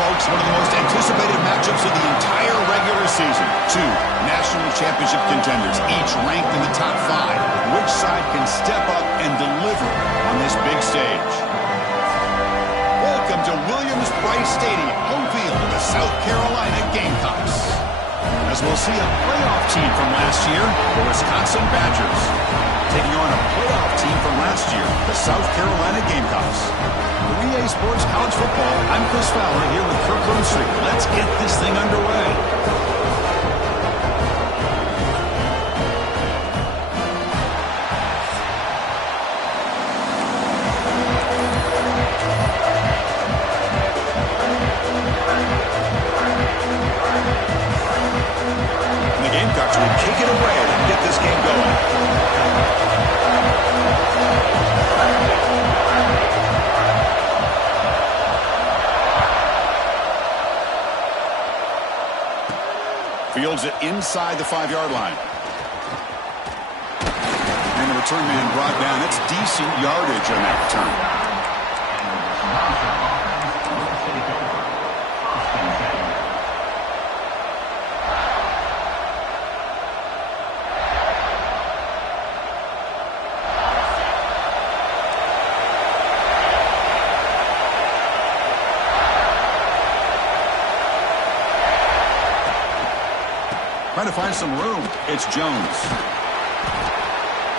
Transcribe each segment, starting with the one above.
folks, one of the most anticipated matchups of the entire regular season. Two national championship contenders, each ranked in the top 5. Which side can step up and deliver on this big stage? Welcome to Williams-Brice Stadium, home field of the South Carolina Gamecocks. As we'll see a playoff team from last year, the Wisconsin Badgers, taking on a playoff team from last year, the South Carolina Gamecocks. For EA Sports College Football, I'm Chris Fowler here with Kirk Herbstreit. Let's get this thing underway. Gamecocks will kick it away and get this game going. Fields it inside the 5-yard line. And the return man brought down. That's decent yardage on that return. Trying to find some room. It's Jones.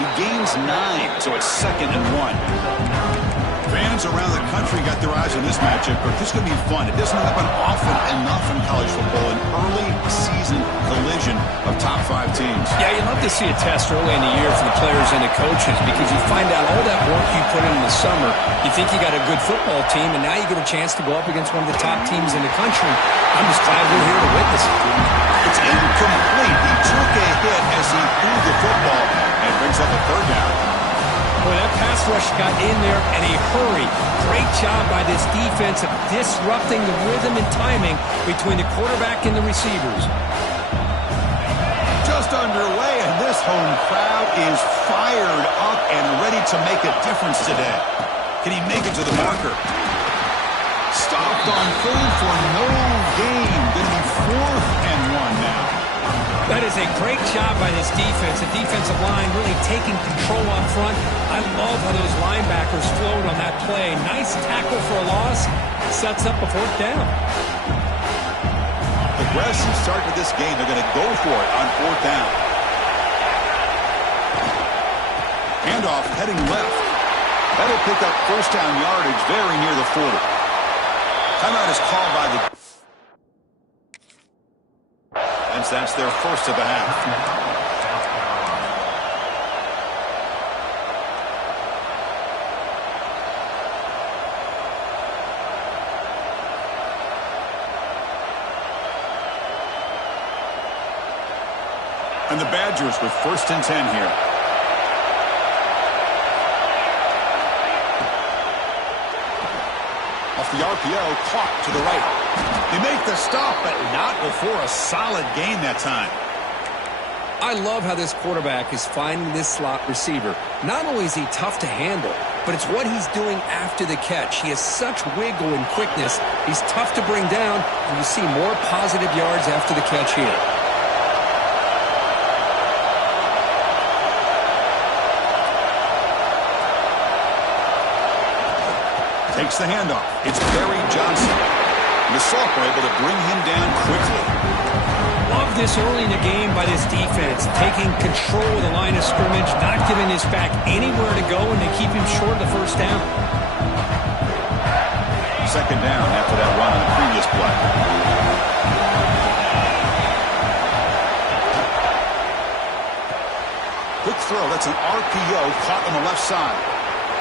He gains 9, so it's 2nd and 1. Fans around the country got their eyes on this matchup, but this is going to be fun. It doesn't happen often enough in college football, an early season collision of top 5 teams. Yeah, you love to see a test early in the year for the players and the coaches because you find out all that work you put in the summer. You think you got a good football team, and now you get a chance to go up against one of the top teams in the country. I'm just glad we're here to witness it. It's incomplete. He took a hit as he threw the football and brings up a 3rd down. Boy, that pass rush got in there in a hurry. Great job by this defense of disrupting the rhythm and timing between the quarterback and the receivers. Just underway, and this home crowd is fired up and ready to make a difference today. Can he make it to the marker? Stopped on 3rd for no gain. Going to be 4th and 1 now. That is a great job by this defense. The defensive line really taking control up front. I love how those linebackers flowed on that play. Nice tackle for a loss. Sets up a 4th down. Aggressive start to this game. They're going to go for it on 4th down. Handoff heading left. That'll pick up 1st down yardage very near the 40. Timeout is called by the... And that's their 1st of the half. And the Badgers with 1st and 10 here. Off the RPO, caught to the right. They make the stop, but not before a solid gain that time. I love how this quarterback is finding this slot receiver. Not only is he tough to handle, but it's what he's doing after the catch. He has such wiggle and quickness. He's tough to bring down, and you see more positive yards after the catch here. Takes the handoff. It's Barry Johnson. The Sauk were able to bring him down quickly. Love this early in the game by this defense. Taking control of the line of scrimmage, not giving this back anywhere to go, and they keep him short of the 1st down. 2nd down after that run on the previous play. Quick throw. That's an RPO caught on the left side.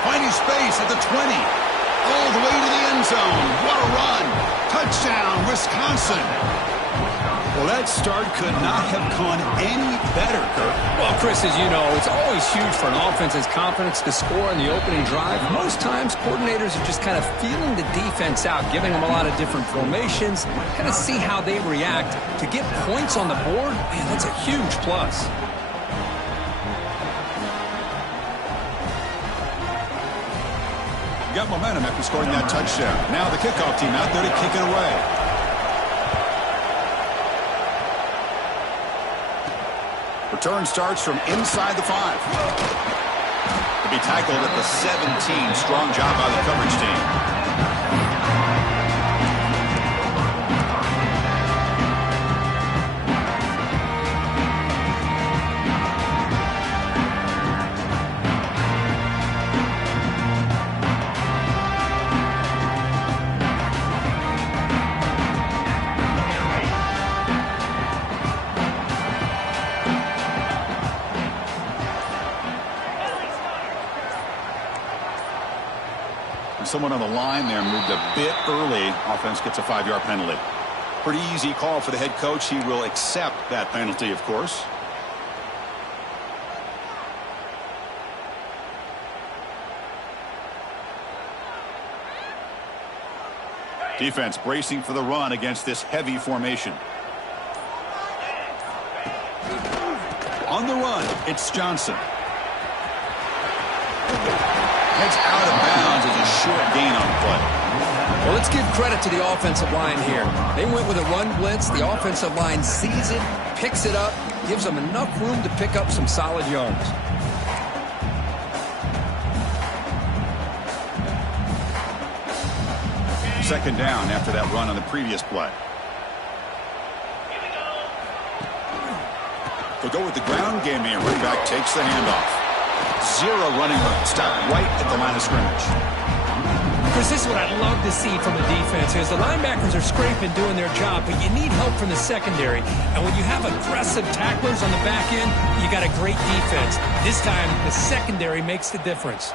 Finding space at the 20. All the way to the end zone. What a run. Touchdown, Wisconsin. Well, that start could not have gone any better, Kirk. Well, Chris, as you know, it's always huge for an offense's confidence to score in the opening drive. Most times, coordinators are just kind of feeling the defense out, giving them a lot of different formations, kind of see how they react. To get points on the board, man, that's a huge plus. Got momentum after scoring that touchdown. Now the kickoff team out there to kick it away. Return starts from inside the 5. To be tackled at the 17. Strong job by the coverage team. Someone on the line there moved a bit early. Offense gets a 5-yard penalty. Pretty easy call for the head coach. He will accept that penalty, of course. Defense bracing for the run against this heavy formation. On the run, it's Johnson. Heads out of bounds as a short gain on the play. Well, let's give credit to the offensive line here. They went with a run blitz. The offensive line sees it, picks it up, gives them enough room to pick up some solid yards. Second down after that run on the previous play. They'll go with the ground game here. Running back takes the handoff. 0 running room. Stop right at the line of scrimmage. Chris, this is what I love to see from the defense is the linebackers are scraping, doing their job, but you need help from the secondary. And when you have aggressive tacklers on the back end, you got a great defense. This time, the secondary makes the difference.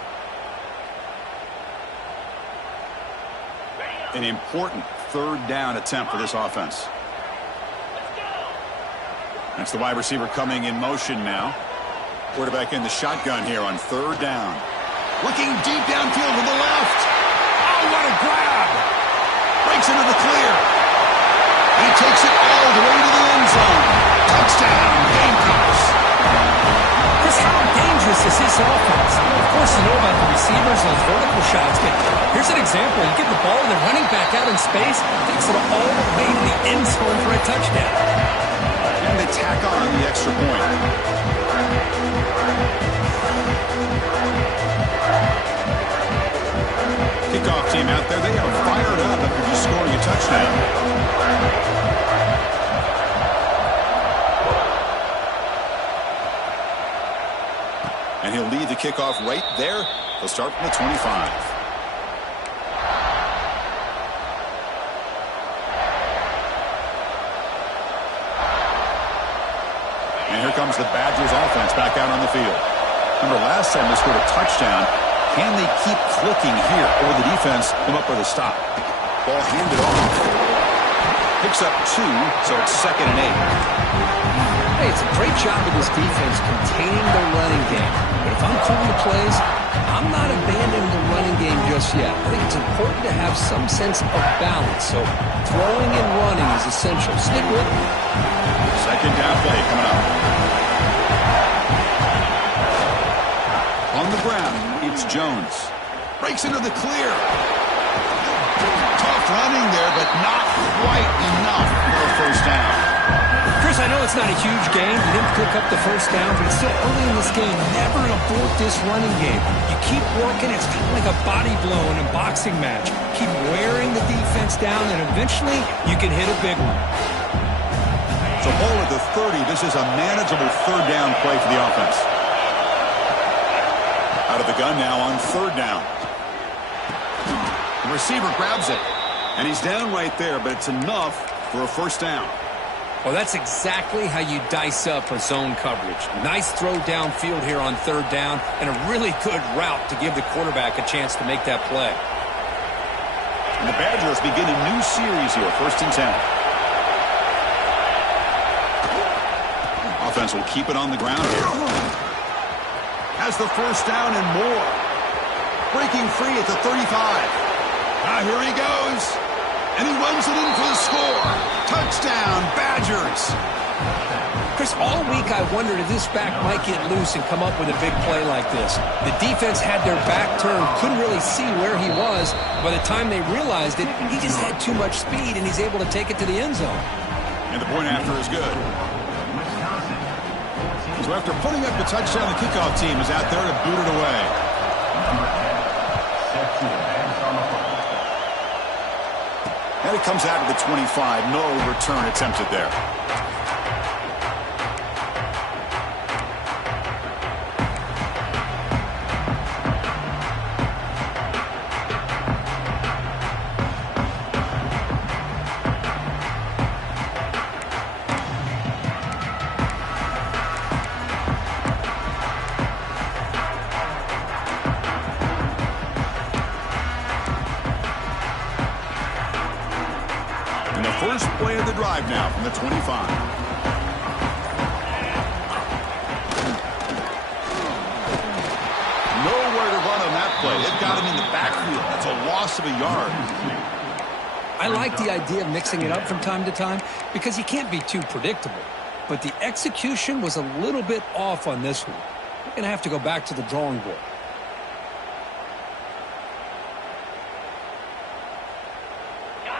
An important third down attempt for this offense. That's the wide receiver coming in motion now. Quarterback in the shotgun here on third down. Looking deep downfield to the left. Oh, what a grab. Breaks into the clear. And he takes it all the way to the end zone. Touchdown, Gamecocks. Chris, how dangerous is this offense? Of course, you know about the receivers, those vertical shots, but here's an example. You get the ball and the running back out in space, takes it all the way to the end zone for a touchdown. And they tack on the extra point. Kickoff team out there. They are fired up after just scoring a touchdown. And he'll lead the kickoff right there. They'll start from the 25. And here comes the Badgers offense back out on the field. Remember last time they scored a touchdown. Can they keep clicking here? Or the defense come up with a stop? Ball handed off. Picks up 2, so it's 2nd and 8. Hey, it's a great job of this defense containing the running game. But if I'm calling the plays, I'm not abandoning the running game just yet. I think it's important to have some sense of balance. So throwing and running is essential. Stick with it. Second down play coming up. On the ground, it's Jones. Breaks into the clear. Tough running there, but not quite enough for the first down. Chris, I know it's not a huge game. You didn't pick up the first down, but it's still early in this game. Never abort this running game. You keep working. It's kind of like a body blow in a boxing match. Keep wearing the defense down, and eventually you can hit a big one. So ball at the 30. This is a manageable third down play for the offense. Out of the gun now on third down. The receiver grabs it, and he's down right there, but it's enough for a first down. Well, that's exactly how you dice up a zone coverage. Nice throw downfield here on third down, and a really good route to give the quarterback a chance to make that play. And the Badgers begin a new series here, 1st and 10. Offense will keep it on the ground here. Has the first down and more. Breaking free at the 35. Now here he goes. And he runs it in for the score. Touchdown, Badgers. Chris, all week I wondered if this back might get loose and come up with a big play like this. The defense had their back turned, couldn't really see where he was. By the time they realized it, he just had too much speed, and he's able to take it to the end zone. And the point after is good. So after putting up the touchdown, the kickoff team is out there to boot it away. And it comes out to the 25. No return attempted there. First play of the drive now from the 25. Nowhere to run on that play. It got him in the backfield. That's a loss of a yard. I like the idea of mixing it up from time to time because you can't be too predictable. But the execution was a little bit off on this one. We're going to have to go back to the drawing board.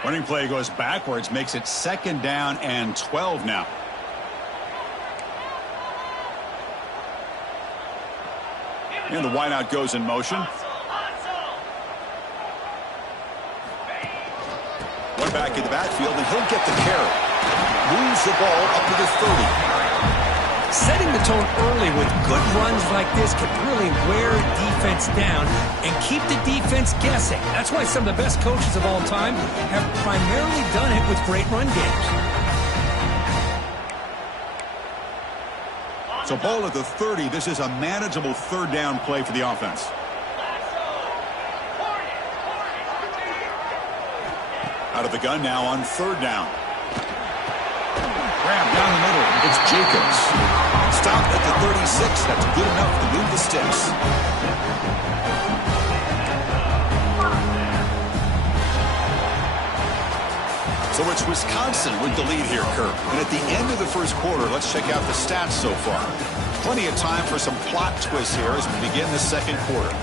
Running play goes backwards, makes it 2nd down and 12 now. And the wideout goes in motion. One back in the backfield, and he'll get the carry. Moves the ball up to the 30. Setting the tone early with good runs like this can really wear defense down and keep the defense guessing. That's why some of the best coaches of all time have primarily done it with great run games. So ball at the 30. This is a manageable 3rd down play for the offense. Out of the gun now on 3rd down. Grab down the middle. It's Jacobs. Stopped at the 36. That's good enough to move the sticks. So it's Wisconsin with the lead here, Kirk. And at the end of the first quarter, let's check out the stats so far. Plenty of time for some plot twists here as we begin the 2nd quarter.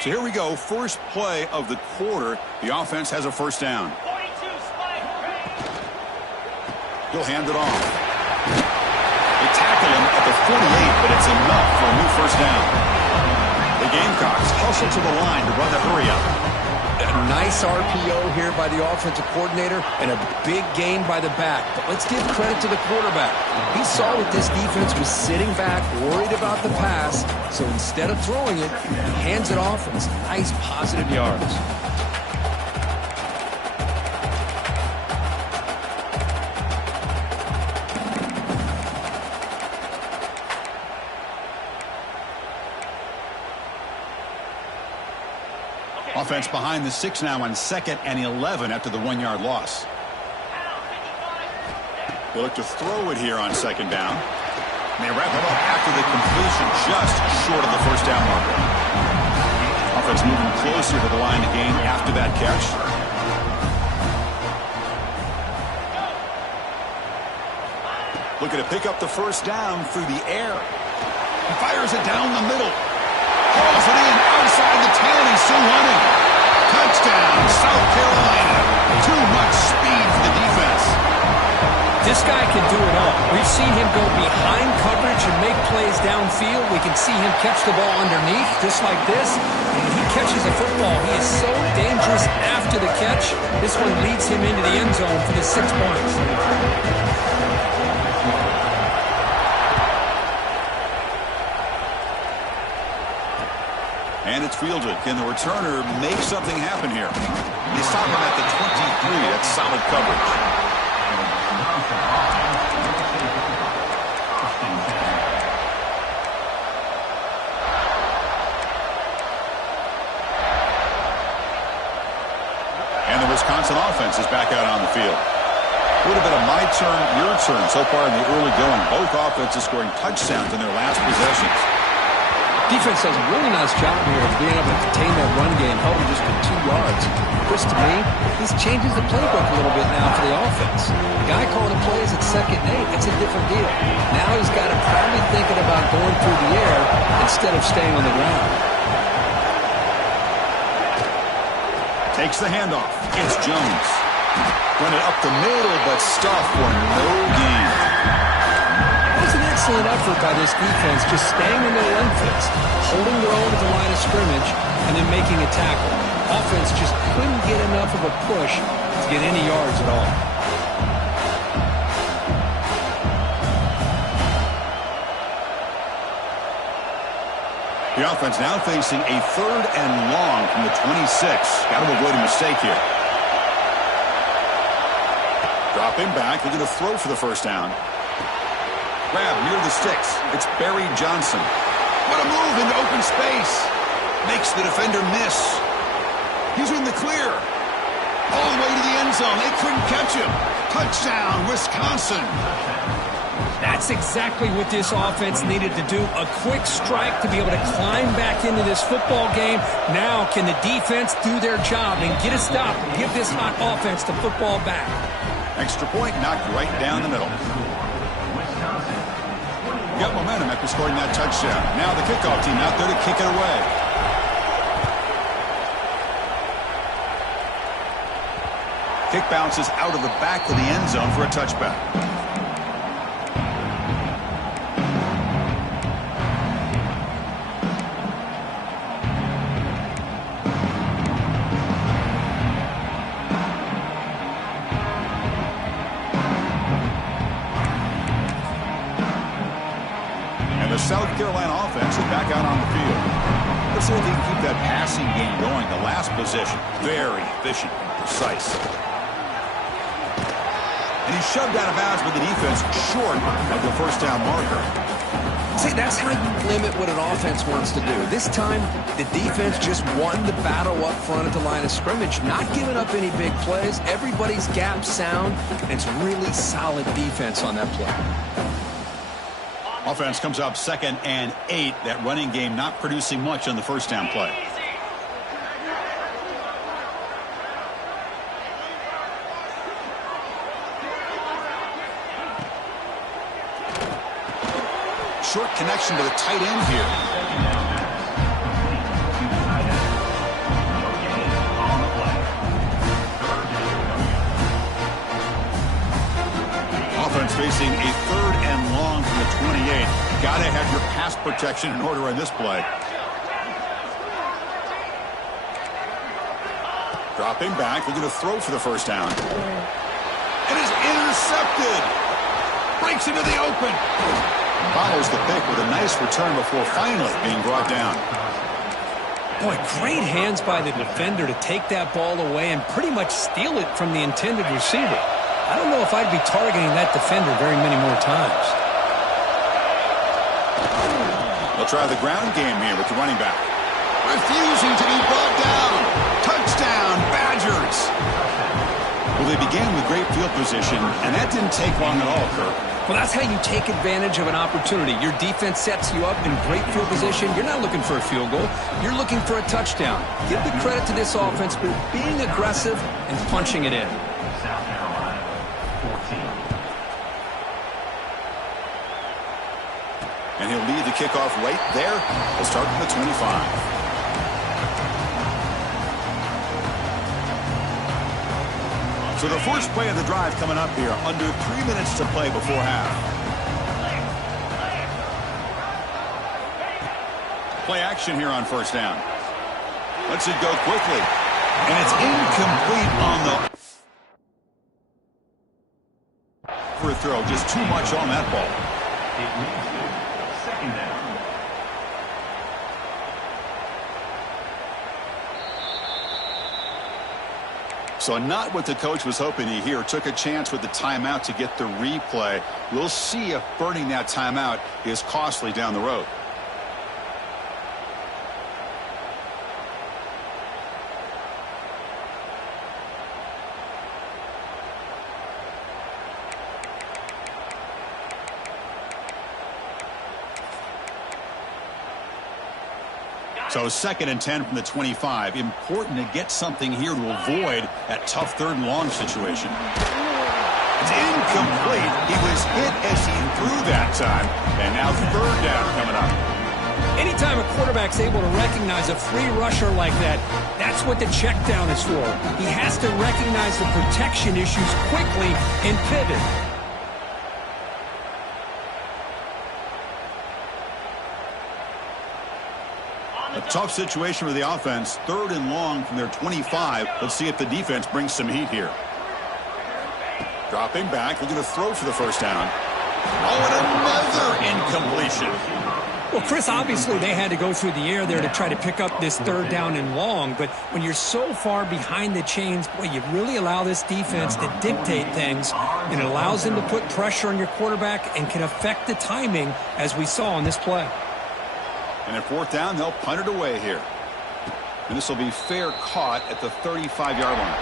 So here we go, first play of the quarter. The offense has a 1st down. He'll hand it off. They tackle him at the 48, but it's enough for a new 1st down. The Gamecocks hustle to the line to run the hurry up. A nice RPO here by the offensive coordinator and a big gain by the back. But let's give credit to the quarterback. He saw that this defense was sitting back, worried about the pass. So instead of throwing it, he hands it off and it's nice positive yards. Offense behind the 6 now on 2nd and 11 after the 1-yard loss. They look to throw it here on 2nd down. And they wrap it up after the completion, just short of the 1st down marker. Offense moving closer to the line of game after that catch. Looking to pick up the 1st down through the air. He fires it down the middle. Hauls it in outside the 10. He's still running. Touchdown, South Carolina. Too much speed for the defense. This guy can do it all. We've seen him go behind coverage and make plays downfield. We can see him catch the ball underneath, just like this. And he catches a football. He is so dangerous after the catch. This one leads him into the end zone for the 6 points. And it's fielded. Can the returner make something happen here? He's stopping at the 23. That's solid coverage. And the Wisconsin offense is back out on the field. A little bit of my turn, your turn so far in the early going. Both offenses scoring touchdowns in their last possessions. Defense does a really nice job here of being able to contain that run game, held him just for 2 yards. Chris, to me, this changes the playbook a little bit now for the offense. The guy calling the plays at 2nd and 8, it's a different deal. Now he's got him probably thinking about going through the air instead of staying on the ground. Takes the handoff. It's Jones. Run it up the middle, but stuffed for no gain. That was an excellent effort by this defense, just staying in their run fits, holding their own at the line of scrimmage, and then making a tackle. Offense just couldn't get enough of a push to get any yards at all. The offense now facing a 3rd and long from the 26. Got to avoid a mistake here. Dropping back, looking to throw for the first down. Grab near the sticks. It's Barry Johnson. What a move into open space. Makes the defender miss. He's in the clear. All the way to the end zone. They couldn't catch him. Touchdown, Wisconsin. That's exactly what this offense needed to do. A quick strike to be able to climb back into this football game. Now can the defense do their job and get a stop, give this hot offense the football back. Extra point knocked right down the middle. Got momentum after scoring that touchdown. Now the kickoff team out there to kick it away. Kick bounces out of the back of the end zone for a touchback. South Carolina offense is back out on the field. Let's see if they can keep that passing game going. The last possession, very efficient and precise. And he shoved out of bounds with the defense short of the first down marker. See, that's how you limit what an offense wants to do. This time, the defense just won the battle up front at the line of scrimmage, not giving up any big plays. Everybody's gap sound, and it's really solid defense on that play. Offense comes up 2nd and 8. That running game not producing much on the first down play. Short connection to the tight end here. Offense facing a 3rd and long from the 28. Got to have your pass protection in order on this play. Dropping back, looking to throw for the first down. It is intercepted. Breaks into the open. Follows the pick with a nice return before finally being brought down. Boy, great hands by the defender to take that ball away and pretty much steal it from the intended receiver. I don't know if I'd be targeting that defender very many more times. They'll try the ground game here with the running back. Refusing to be brought down. Touchdown, Badgers. Well, they began with great field position, and that didn't take long at all, Kirk. Well, that's how you take advantage of an opportunity. Your defense sets you up in great field position. You're not looking for a field goal. You're looking for a touchdown. Give the credit to this offense for being aggressive and punching it in. And he'll lead the kickoff right there. We'll start from the 25. So the first play of the drive coming up here. Under 3 minutes to play before half. Play action here on first down. Lets it go quickly. And it's incomplete on the for a throw. Just too much on that ball. Second down. So not what the coach was hoping to hear. Took a chance with the timeout to get the replay. We'll see if burning that timeout is costly down the road. So 2nd and 10 from the 25. Important to get something here to avoid that tough 3rd and long situation. It's incomplete. He was hit as he threw that time. And now 3rd down coming up. Anytime a quarterback's able to recognize a free rusher like that, that's what the check down is for. He has to recognize the protection issues quickly and pivot. A tough situation for the offense. 3rd and long from their 25. Let's see if the defense brings some heat here. Dropping back, looking to throw for the 1st down. Oh, and another incompletion. Well, Chris, obviously they had to go through the air there to try to pick up this 3rd down and long, but when you're so far behind the chains, boy, you really allow this defense to dictate things, and it allows them to put pressure on your quarterback and can affect the timing, as we saw on this play. And at 4th down, they'll punt it away here. And this will be fair caught at the 35-yard line.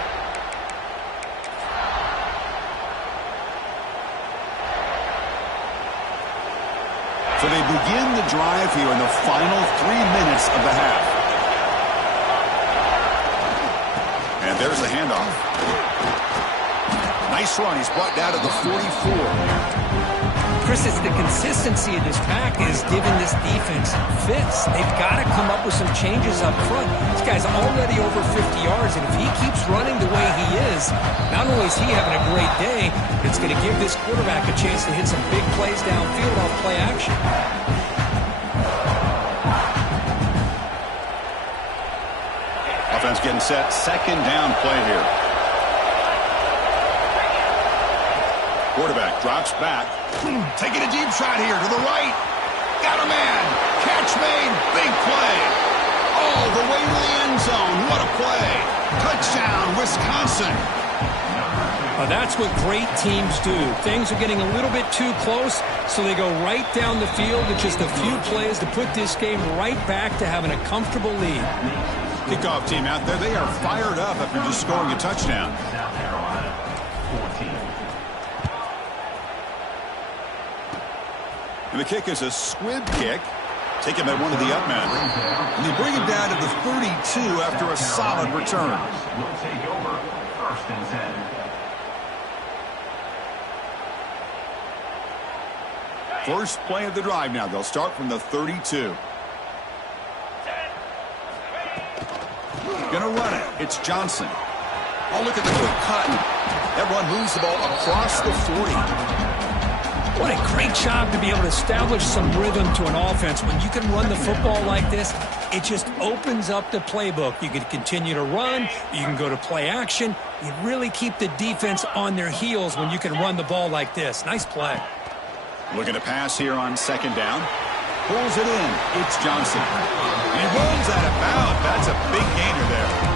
So they begin the drive here in the final 3 minutes of the half. And there's the handoff. Nice run. He's brought down to the 44. Chris, it's the consistency of this pack is giving this defense fits. They've got to come up with some changes up front. This guy's already over 50 yards, and if he keeps running the way he is, not only is he having a great day, it's going to give this quarterback a chance to hit some big plays downfield off play action. Offense getting set. 2nd down play here. Quarterback drops back. Taking a deep shot here to the right. Got a man. Catch made. Big play. All the way to the end zone. What a play. Touchdown, Wisconsin. That's what great teams do. Things are getting a little bit too close, so they go right down the field with just a few plays to put this game right back to having a comfortable lead. Kickoff team out there. They are fired up after just scoring a touchdown. And the kick is a squib kick. Taken by one of the up men. And they bring it down to the 32 after a solid return. Will take over 1st and 10. First play of the drive now. They'll start from the 32. Gonna run it. It's Johnson. Oh, look at the quick cut. That run moves the ball across the 40. What a great job to be able to establish some rhythm to an offense. When you can run the football like this, it just opens up the playbook. You can continue to run. You can go to play action. You really keep the defense on their heels when you can run the ball like this. Nice play. Looking to pass here on 2nd down. Pulls it in. It's Johnson. And he rolls out of bounds. That's a big gainer there.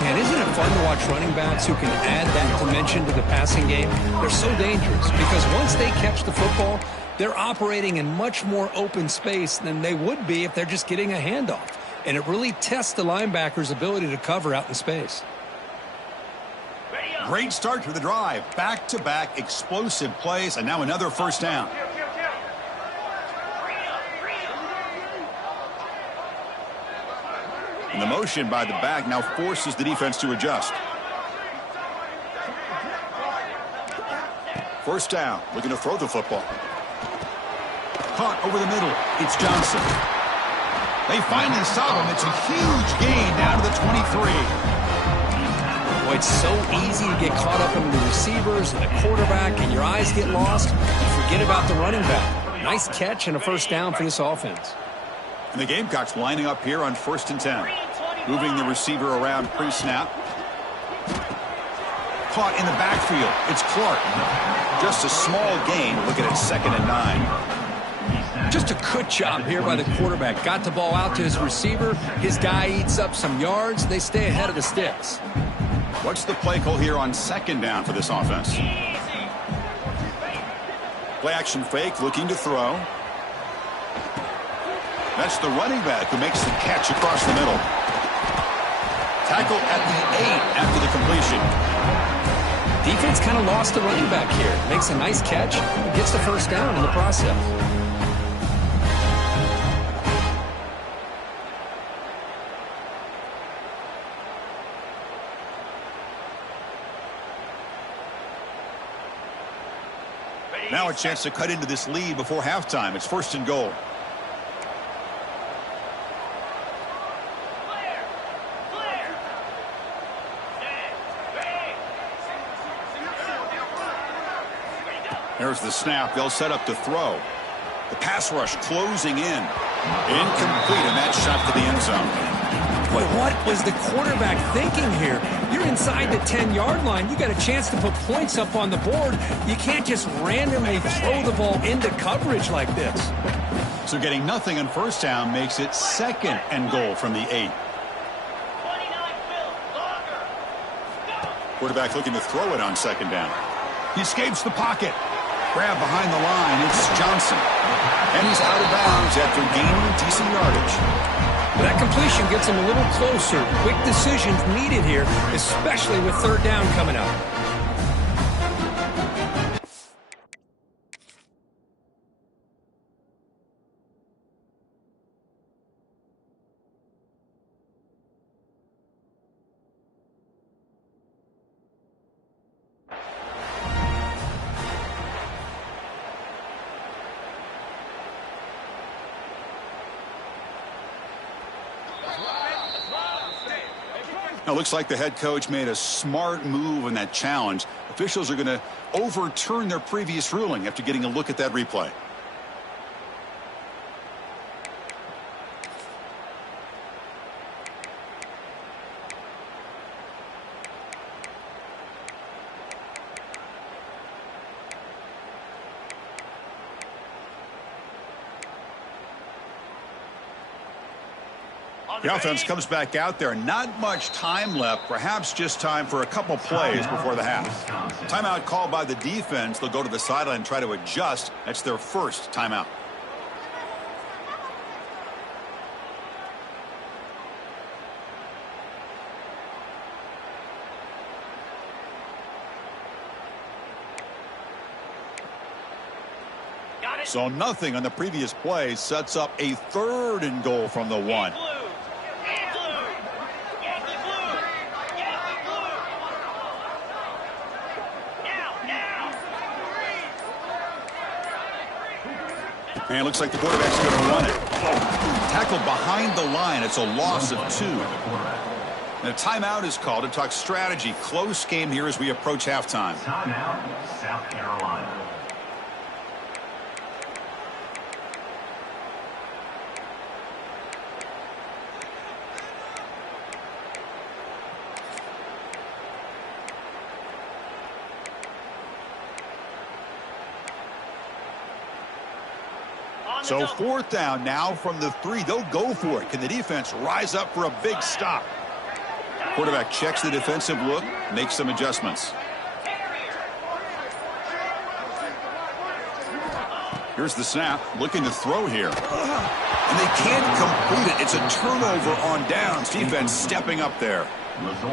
Man, isn't it fun to watch running backs who can add that dimension to the passing game? They're so dangerous because once they catch the football, they're operating in much more open space than they would be if they're just getting a handoff. And it really tests the linebacker's ability to cover out in space. Great start to the drive. Back-to-back explosive plays, and now another 1st down. And the motion by the back now forces the defense to adjust. 1st down, looking to throw the football. Caught over the middle. It's Johnson. They finally stop him. It's a huge gain down to the 23. Boy, it's so easy to get caught up in the receivers and the quarterback, and your eyes get lost. You forget about the running back. Nice catch and a 1st down for this offense. And the Gamecocks lining up here on 1st and 10. Moving the receiver around pre-snap. Caught in the backfield. It's Clark. Just a small gain. Looking at 2nd and 9. Just a good job here by the quarterback. Got the ball out to his receiver. His guy eats up some yards. They stay ahead of the sticks. What's the play call here on 2nd down for this offense? Play action fake. Looking to throw. That's the running back who makes the catch across the middle. Tackle at the 8 after the completion. Defense kind of lost the running back here. Makes a nice catch. Gets the 1st down in the process. now a chance to cut into this lead before halftime. It's 1st and goal. There's the snap. They'll set up to throw. The pass rush closing in. Incomplete, and that shot to the end zone. Boy, what was the quarterback thinking here? You're inside the 10-yard line. You got a chance to put points up on the board. You can't just randomly throw the ball into coverage like this. So getting nothing on first down makes it 2nd and goal from the 8. Quarterback looking to throw it on 2nd down. He escapes the pocket. Grab behind the line. It's Johnson. And he's out of bounds after gaining decent yardage. That completion gets him a little closer. Quick decisions needed here, especially with 3rd down coming up. Now, it looks like the head coach made a smart move in that challenge. Officials are going to overturn their previous ruling after getting a look at that replay. The offense comes back out there. Not much time left. Perhaps just time for a couple plays before the half. Timeout called by the defense. They'll go to the sideline and try to adjust. That's their first timeout. So nothing on the previous play sets up a 3rd and goal from the 1. And it looks like the quarterback's going to run it. Tackled behind the line. It's a loss of 2. And a timeout is called to talk strategy. Close game here as we approach halftime. Timeout, South Carolina. So 4th down now from the 3. They'll go for it. Can the defense rise up for a big stop? Quarterback checks the defensive look, makes some adjustments. Here's the snap, looking to throw here. And they can't complete it. It's a turnover on downs. Defense stepping up there.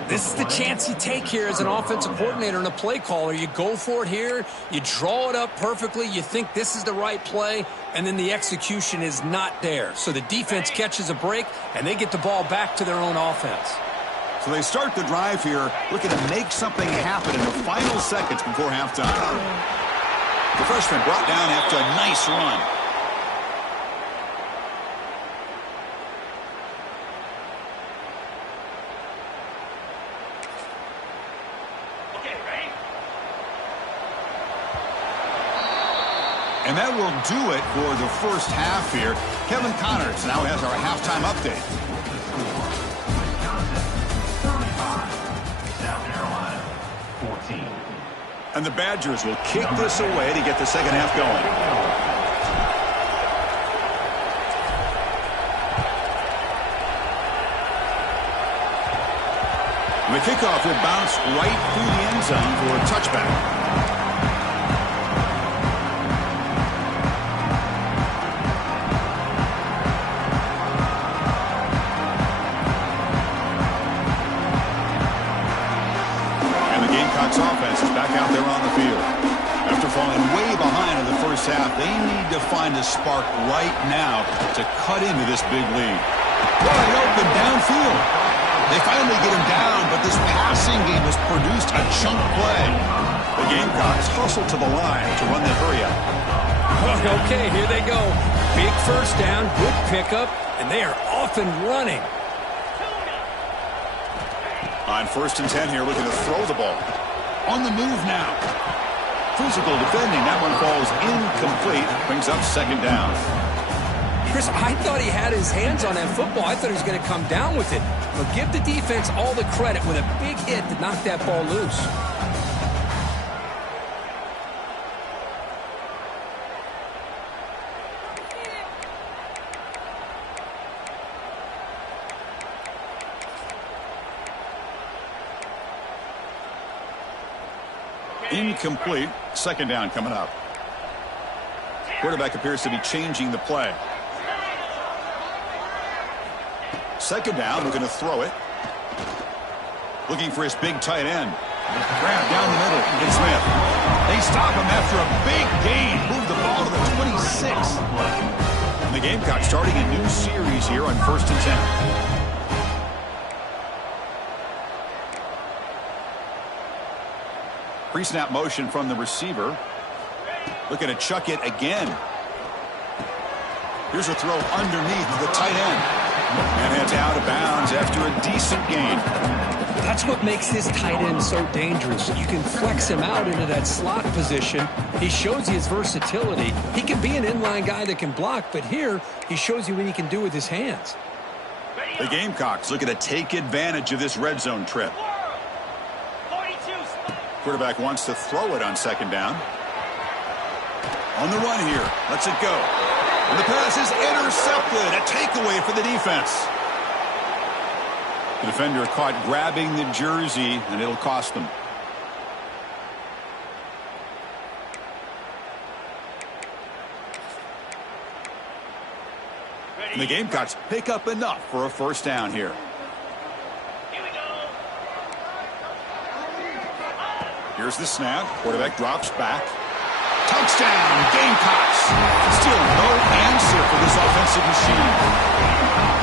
This is the chance you take here as an offensive coordinator and a play caller. You go for it here, you draw it up perfectly, you think this is the right play, and then the execution is not there. So the defense catches a break, and they get the ball back to their own offense. So they start the drive here, looking to make something happen in the final seconds before halftime. The freshman brought down after a nice run. And that will do it for the first half here. Kevin Connors now has our halftime update. South Carolina, 14. And the Badgers will kick this away to get the second half going. And the kickoff will bounce right through the end zone for a touchback. Offense is back out there on the field. After falling way behind in the first half, they need to find a spark right now to cut into this big lead. Wide open downfield. They finally get him down, but this passing game has produced a chunk play. The Gamecocks hustle to the line to run the hurry-up. Okay, here they go. Big first down, good pickup, and they are off and running. On 1st and 10 here, looking to throw the ball. On the move now. Physical defending. That one falls incomplete. Brings up 2nd down. Chris, I thought he had his hands on that football. I thought he was going to come down with it. But give the defense all the credit with a big hit to knock that ball loose. Incomplete. 2nd down coming up. Quarterback appears to be changing the play. 2nd down, looking to throw it. Looking for his big tight end. Grab down the middle. It's Smith. They stop him after a big gain. Move the ball to the 26. And the Gamecocks starting a new series here on 1st and 10. Pre-snap motion from the receiver. Looking to chuck it again. Here's a throw underneath the tight end. And heads out of bounds after a decent gain. That's what makes this tight end so dangerous. You can flex him out into that slot position. He shows you his versatility. He can be an inline guy that can block, but here he shows you what he can do with his hands. The Gamecocks looking to take advantage of this red zone trip. Quarterback wants to throw it on 2nd down. On the run here. Lets it go. And the pass is intercepted. A takeaway for the defense. The defender caught grabbing the jersey, and it'll cost them. And the Gamecocks pick up enough for a 1st down here. Here's the snap. Quarterback drops back. Touchdown, Gamecocks. Still no answer for this offensive machine.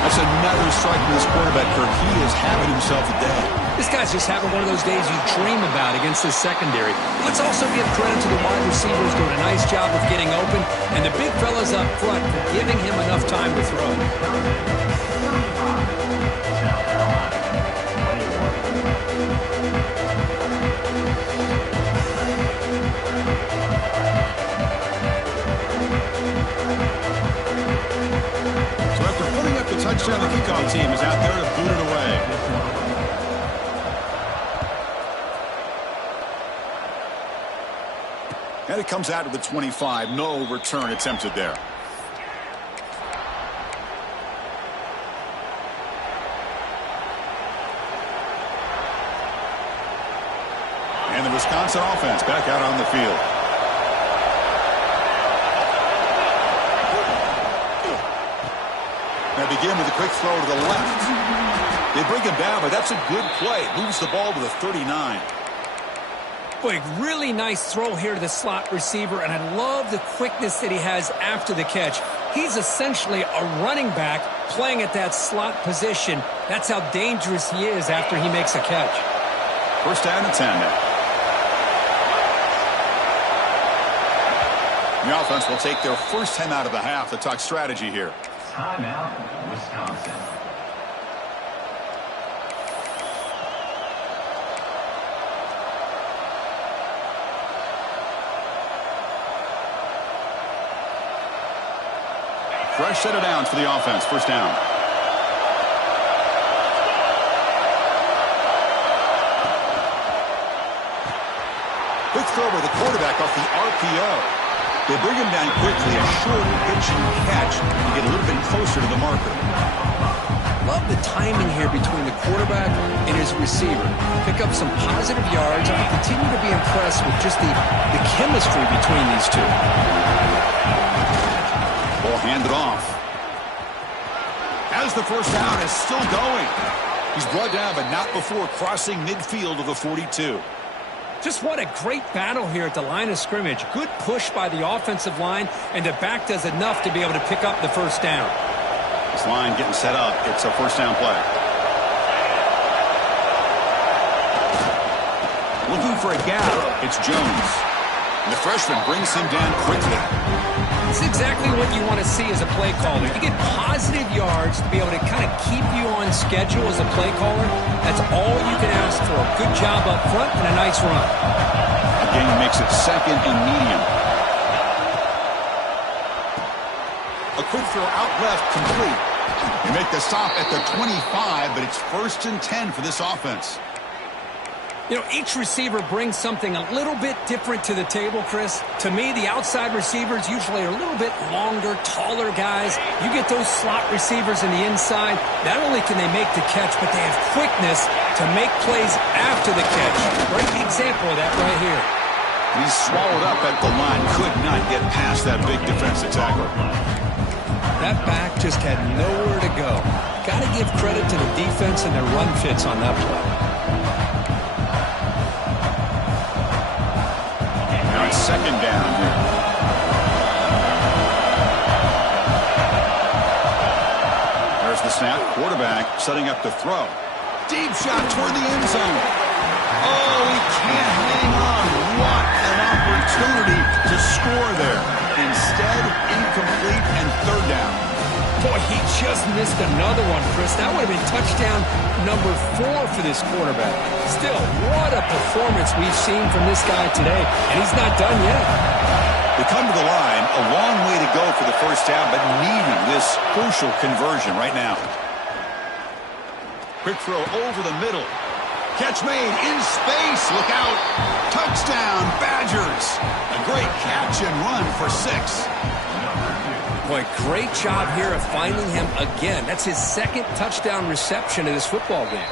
That's another strike from this quarterback, Kirk. He is having himself a day. This guy's just having one of those days you dream about against the secondary. Let's also give credit to the wide receivers doing a nice job of getting open, and the big fellas up front for giving him enough time to throw. Touchdown, the kickoff team is out there to boot it away. And it comes out to the 25. No return attempted there. And the Wisconsin offense back out on the field. Begin with a quick throw to the left. They bring him down, but that's a good play. Moves the ball to the 39. Boy, really nice throw here to the slot receiver, and I love the quickness that he has after the catch. He's essentially a running back playing at that slot position. That's how dangerous he is after he makes a catch. 1st down and 10 now. The offense will take their first 10 out of the half to talk strategy here. Timeout, Wisconsin. Fresh set of downs for the offense. 1st down. Quick throw by the quarterback off the RPO. They bring him down quickly, a short pitch and catch to get a little bit closer to the marker. Love the timing here between the quarterback and his receiver. Pick up some positive yards. I continue to be impressed with just the chemistry between these two. Ball handed off. As the 1st down is still going. He's brought down, but not before crossing midfield of the 42. Just what a great battle here at the line of scrimmage. Good push by the offensive line, and the back does enough to be able to pick up the 1st down. This line getting set up. It's a 1st down play. Looking for a gap, it's Jones. And the freshman brings him down quickly. It's exactly what you want to see as a play caller. You get positive yards to be able to kind of keep you on schedule as a play caller. That's all you can ask for. Good job up front and a nice run. The game makes it 2nd and medium. A quick throw out left, complete. They make the stop at the 25, but it's 1st and 10 for this offense. You know, each receiver brings something a little bit different to the table, Chris. To me, the outside receivers usually are a little bit longer, taller guys. You get those slot receivers in the inside, not only can they make the catch, but they have quickness to make plays after the catch. Great example of that right here. He's swallowed up at the line, could not get past that big defensive tackle. That back just had nowhere to go. Got to give credit to the defense and their run fits on that play. Now it's 2nd down here. There's the snap. Quarterback setting up to throw. Deep shot toward the end zone. Oh, he can't hang on. What an opportunity to score there. Instead, incomplete and 3rd down. Boy, he just missed another one, Chris. That would have been touchdown number 4 for this quarterback. Still, what a performance we've seen from this guy today, and he's not done yet. They come to the line, a long way to go for the 1st down, but needing this crucial conversion right now. Quick throw over the middle. Catch made in space. Look out. Touchdown, Badgers. A great catch and run for 6. Boy, great job here of finding him again. That's his 2nd touchdown reception of this football game.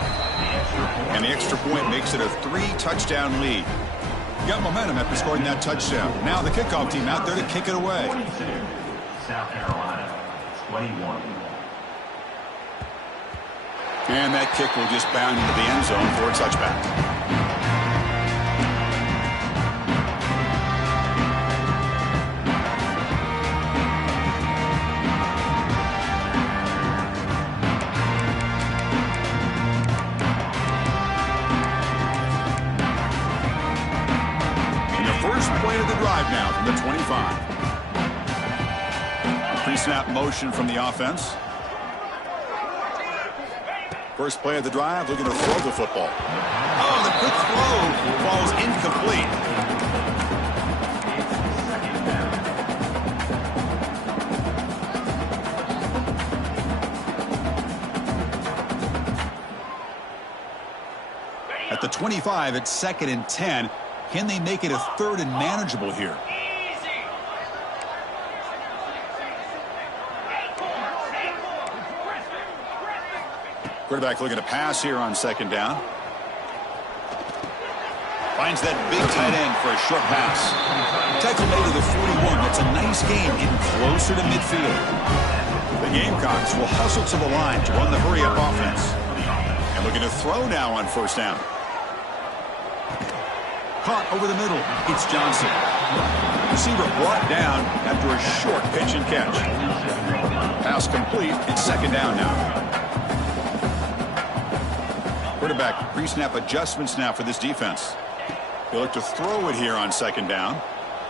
And the extra point makes it a 3-touchdown lead. Got momentum after scoring that touchdown. Now the kickoff team out there to kick it away. 22, South Carolina, 21. And that kick will just bound into the end zone for a touchback. Play of the drive now from the 25. Pre-snap motion from the offense. First play of the drive, looking to throw the football. Oh, the quick throw falls incomplete. At the 25, it's 2nd and 10. Can they make it a 3rd and manageable here? Quarterback looking to pass here on 2nd down. Finds that big tight end for a short pass. Tackle made to the 41. That's a nice game, getting closer to midfield. The Gamecocks will hustle to the line to run the hurry-up offense. And looking to throw now on 1st down. Caught over the middle. It's Johnson. Receiver brought down after a short pitch and catch. Pass complete. It's 2nd down now. Quarterback pre-snap adjustments now for this defense. They look to throw it here on 2nd down.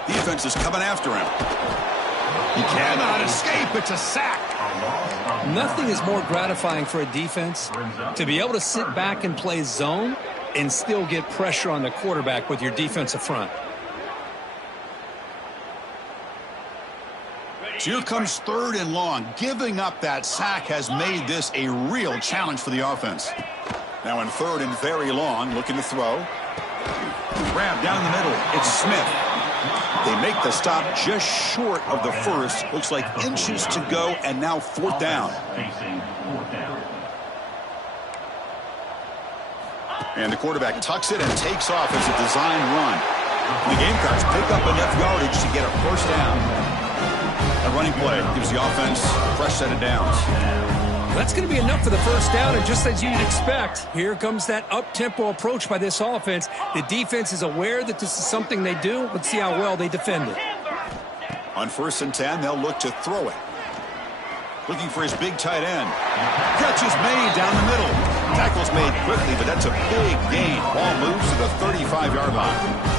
Defense is coming after him. He cannot escape. It's a sack. Nothing is more gratifying for a defense to be able to sit back and play zone and still get pressure on the quarterback with your defensive front. So here comes 3rd and long. Giving up that sack has made this a real challenge for the offense. Now in 3rd and very long, looking to throw. Grab down the middle. It's Smith. They make the stop just short of the 1st. Looks like inches to go, and now 4th down. And the quarterback tucks it and takes off as a design run. The Gamecocks pick up enough yardage to get a 1st down. A running play gives the offense a fresh set of downs. That's going to be enough for the 1st down, and just as you'd expect, here comes that up-tempo approach by this offense. The defense is aware that this is something they do. Let's see how well they defend it. On 1st and 10, they'll look to throw it. Looking for his big tight end. Catch is made down the middle. Tackle's made quickly, but that's a big gain. Ball moves to the 35-yard line.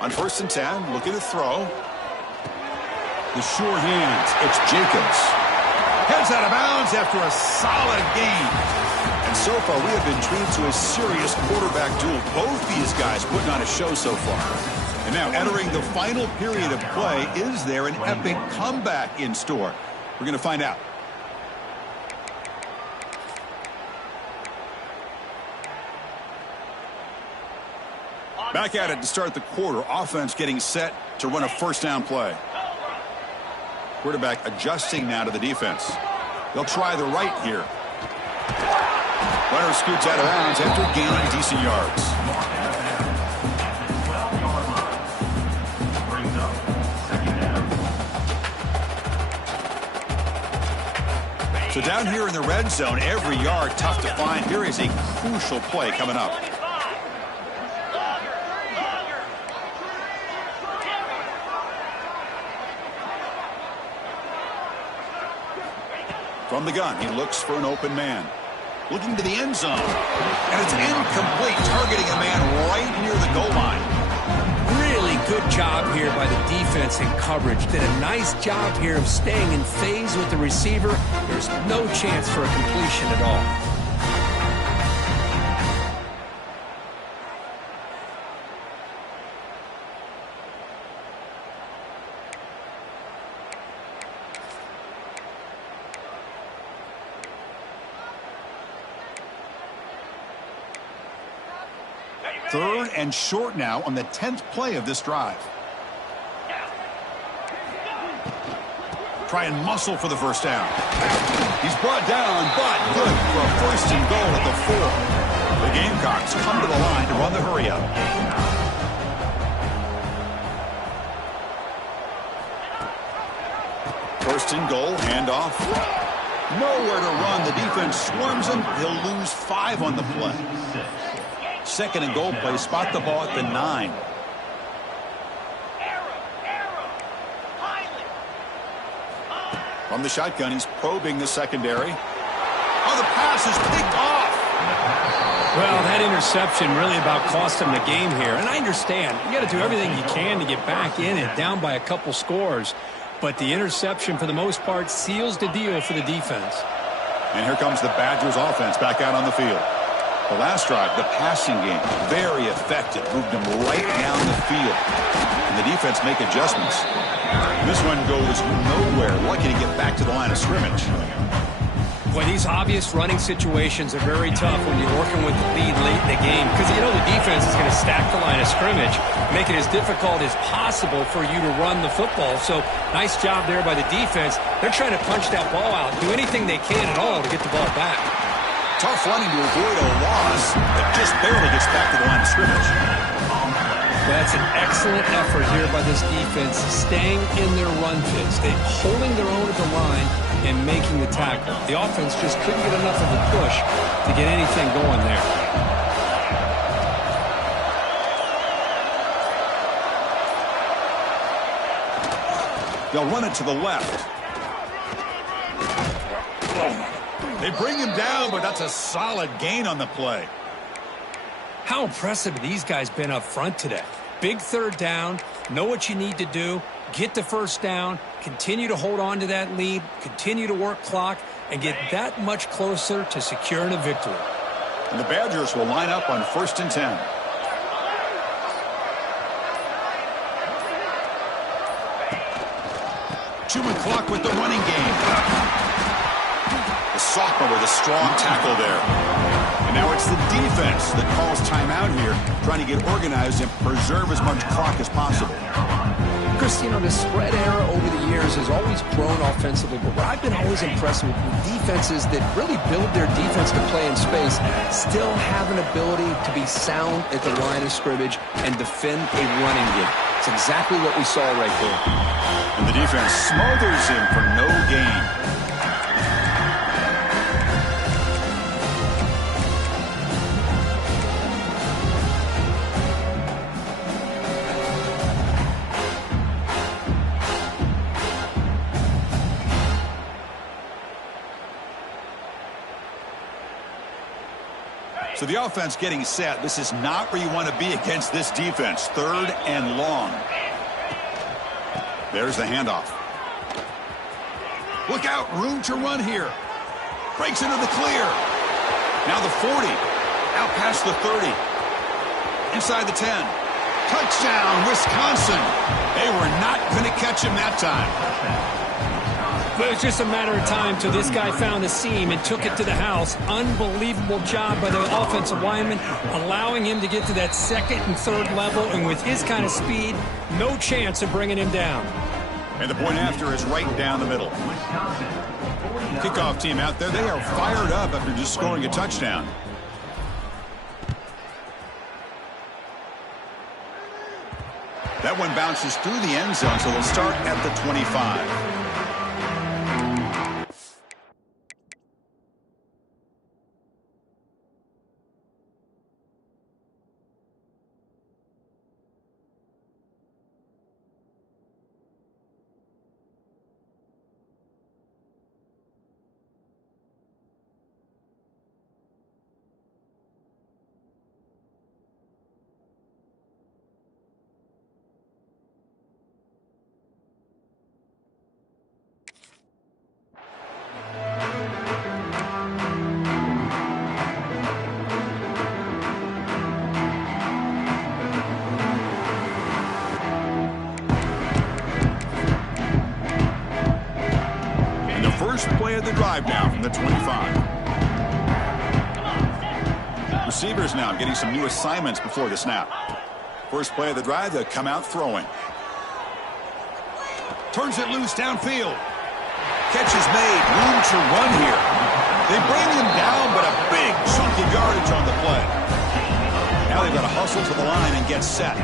On 1st and 10, looking to throw. The sure hands. It's Jacobs. Heads out of bounds after a solid gain. And so far, we have been treated to a serious quarterback duel. Both these guys putting on a show so far. And now entering the final period of play, is there an epic comeback in store? We're going to find out. Back at it to start the quarter. Offense getting set to run a first down play. Quarterback adjusting now to the defense. They'll try the right here. Runner scoots out of bounds after gaining decent yards. So down here in the red zone, every yard tough to find. Here is a crucial play coming up. From the gun, he looks for an open man. Looking to the end zone. And it's incomplete, targeting a man right near the goal line. Really good job here by the defense in coverage. Did a nice job here of staying in phase with the receiver. There's no chance for a completion at all. Third and short now on the 10th play of this drive. Try and muscle for the first down. He's brought down, but good for a 1st and goal at the 4. The Gamecocks come to the line to run the hurry up. First and goal, handoff. Nowhere to run. The defense swarms him. He'll lose 5 on the play. 2nd and goal play. Spot the ball at the 9. From the shotgun, he's probing the secondary. Oh, the pass is picked off. Well, that interception really about cost him the game here. And I understand. You got to do everything you can to get back in it, down by a couple scores. But the interception, for the most part, seals the deal for the defense. And here comes the Badgers offense back out on the field. The last drive, the passing game, very effective. Moved them right down the field. And the defense make adjustments. This one goes nowhere. Lucky to get back to the line of scrimmage. Boy, these obvious running situations are very tough when you're working with the lead late in the game. Because you know the defense is going to stack the line of scrimmage, make it as difficult as possible for you to run the football. So, nice job there by the defense. They're trying to punch that ball out, do anything they can at all to get the ball back. Tough running to avoid a loss that just barely gets back to the line of scrimmage. That's an excellent effort here by this defense, staying in their run fits. They're holding their own at the line and making the tackle. The offense just couldn't get enough of a push to get anything going there. They'll run it to the left. They bring him down, but that's a solid gain on the play. How impressive have these guys been up front today? Big 3rd down, know what you need to do, get the 1st down, continue to hold on to that lead, continue to work clock, and get that much closer to securing a victory. And the Badgers will line up on 1st and 10. Chewing clock with the running game. The sophomore with a strong tackle there. And now it's the defense that calls timeout here, trying to get organized and preserve as much clock as possible. Chris, you know, the spread era over the years has always grown offensively, but what I've been always impressed with defenses that really build their defense to play in space still have an ability to be sound at the line of scrimmage and defend a running game. It's exactly what we saw right there. And the defense smothers him for no gain. So the offense getting set. This is not where you want to be against this defense. 3rd and long. There's the handoff. Look out, room to run here. Breaks into the clear. Now the 40. Out past the 30. Inside the 10. Touchdown, Wisconsin. They were not going to catch him that time. But it was just a matter of time till this guy found the seam and took it to the house. Unbelievable job by the offensive lineman, allowing him to get to that 2nd and 3rd level. And with his kind of speed, no chance of bringing him down. And the point after is right down the middle. Kickoff team out there, they are fired up after just scoring a touchdown. That one bounces through the end zone, so they'll start at the 25. Play of the drive now from the 25. Receivers now getting some new assignments before the snap. First play of the drive, they'll come out throwing. Turns it loose downfield. Catch is made. Room to run here. They bring him down, but a big chunk of yardage on the play. Now they've got to hustle to the line and get set.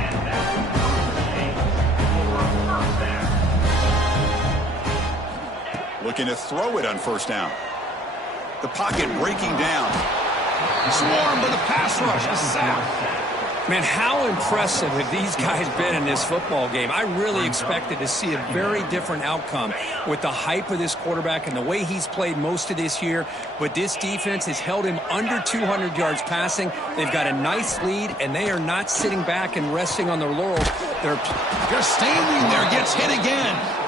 Looking to throw it on first down. The pocket breaking down. Swarmed by the pass rush. A sack. Man, how impressive have these guys been in this football game? I really expected to see a very different outcome with the hype of this quarterback and the way he's played most of this year. But this defense has held him under 200 yards passing. They've got a nice lead, and they are not sitting back and resting on their laurels. They're standing there, gets hit again.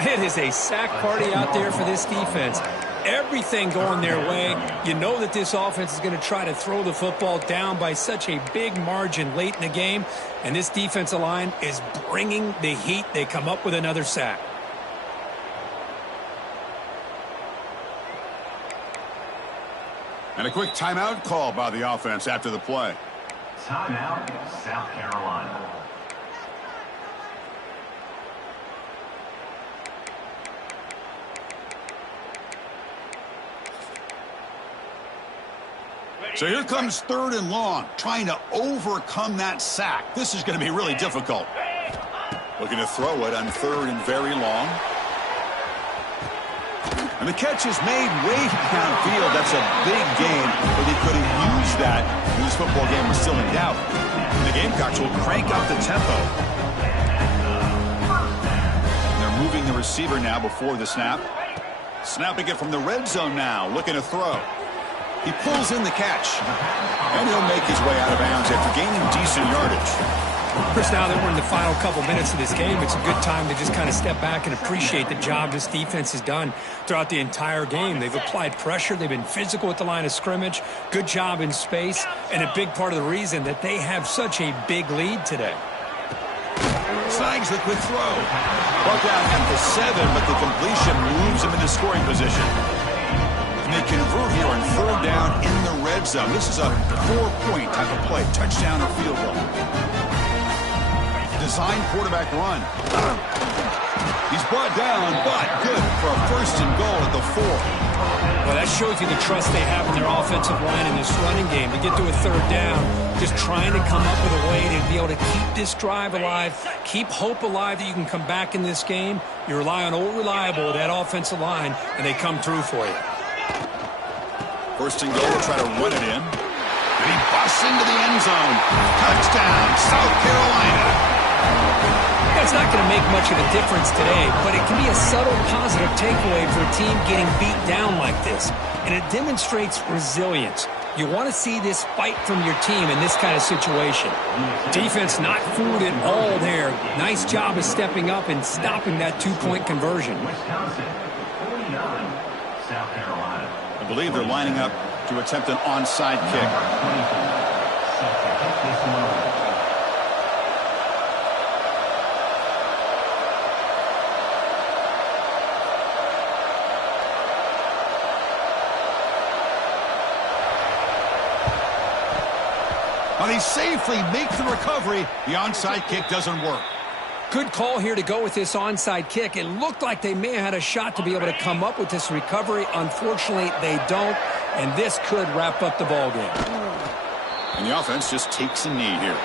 It is a sack party out there for this defense. Everything going their way. You know that this offense is going to try to throw the football down by such a big margin late in the game. And this defensive line is bringing the heat. They come up with another sack. And a quick timeout call by the offense after the play. Timeout, South Carolina. So here comes 3rd and long, trying to overcome that sack. This is going to be really difficult. Looking to throw it on 3rd and very long. And the catch is made way downfield. That's a big gain, but they couldn't use that when this football game was still in doubt. And the Gamecocks will crank up the tempo. And they're moving the receiver now before the snap. Snapping it from the red zone now, looking to throw. He pulls in the catch, and he'll make his way out of bounds after gaining decent yardage. Chris, now that we're in the final couple minutes of this game, it's a good time to just kind of step back and appreciate the job this defense has done throughout the entire game. They've applied pressure. They've been physical at the line of scrimmage. Good job in space, and a big part of the reason that they have such a big lead today. Snags the quick throw. Brought down at the 7, but the completion moves him into scoring position. And they convert here on 3rd down in the red zone. This is a 4-point type of play, touchdown or field goal. Design quarterback run. He's brought down, but good for a 1st and goal at the 4. Well, that shows you the trust they have in their offensive line in this running game. To get to a 3rd down, just trying to come up with a way to be able to keep this drive alive, keep hope alive that you can come back in this game. You rely on old reliable, that offensive line, and they come through for you. 1st and goal, they'll try to run it in. And he busts into the end zone. Touchdown, South Carolina. It's not going to make much of a difference today, but it can be a subtle positive takeaway for a team getting beat down like this. And it demonstrates resilience. You want to see this fight from your team in this kind of situation. Defense not fooled at all there. Nice job of stepping up and stopping that two-point conversion. Wisconsin, 49, South Carolina. I believe they're lining up to attempt an onside kick. Number 24, set to kick this one away. Now they safely make the recovery. The onside kick doesn't work. Good call here to go with this onside kick. It looked like they may have had a shot to be able to come up with this recovery. Unfortunately, they don't, and this could wrap up the ballgame. And the offense just takes a knee here.